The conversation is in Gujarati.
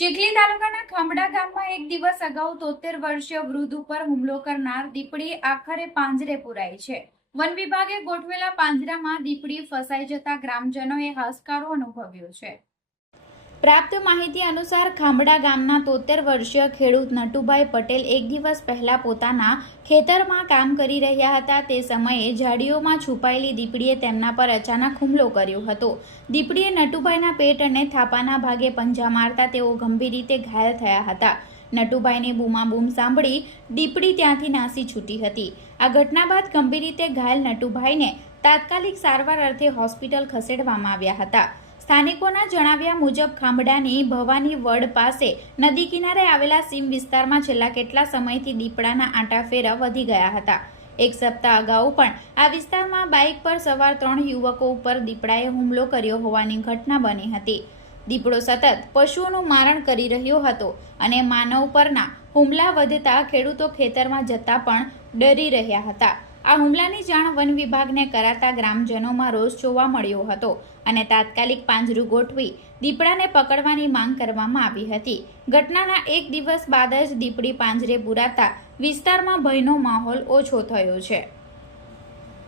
ચીખલી તાલુકાના ખાંભડા ગામમાં એક દિવસ અગાઉ 73 વર્ષીય વૃદ્ધ ઉપર હુમલો કરનાર દીપડી આખરે પાંજરે પુરાઈ છે। વન વિભાગે ગોઠવેલા પાંજરામાં દીપડી ફસાઈ જતા ગ્રામજનોએ હાશકારો અનુભવ્યો છે। પ્રાપ્ત માહિતી અનુસાર ખાંભડા ગામના 73 વર્ષીય ખેડૂત નટુભાઈ પટેલ એક દિવસ પહેલા પોતાના ખેતરમાં કામ કરી રહ્યા હતા। તે સમયે ઝાડીઓમાં છુપાયેલી દીપડીએ તેમના પર અચાનક હુમલો કર્યો હતો। દીપડીએ નટુભાઈના પેટ અને થાપાના ભાગે પંજા મારતા તેઓ ગંભીર રીતે ઘાયલ થયા હતા। નટુભાઈને બૂમાબૂમ સાંભળી દીપડી ત્યાંથી નાસી છૂટી હતી। આ ઘટના બાદ ગંભીર રીતે ઘાયલ નટુભાઈને તાત્કાલિક સારવાર અર્થે હોસ્પિટલ ખસેડવામાં આવ્યા હતા। સ્થાનિકોના જણાવ્યા મુજબ ખાંભડાની ભવાની વડ પાસે નદી કિનારે આવેલા સીમ વિસ્તારમાં છેલ્લા કેટલા સમયથી દીપડાના આંટાફેરા વધી ગયા હતા। એક સપ્તાહ અગાઉ પણ આ વિસ્તારમાં બાઇક પર સવાર 3 યુવકો ઉપર દીપડાએ હુમલો કર્યો હોવાની ઘટના બની હતી। દીપડો સતત પશુઓનું મારણ કરી રહ્યો હતો અને માનવ પરના હુમલા વધતા ખેડૂતો ખેતરમાં જતા પણ ડરી રહ્યા હતા। આ હુમલાની જાણ વન વિભાગને કરાતા ગ્રામજનોમાં રોષ જોવા મળ્યો હતો અને તાત્કાલિક પાંજરું ગોઠવી દીપડાને પકડવાની માંગ કરવામાં આવી હતી। ઘટનાના એક દિવસ બાદ જ દીપડી પાંજરે પુરાતા વિસ્તારમાં ભયનો માહોલ ઓછો થયો છે।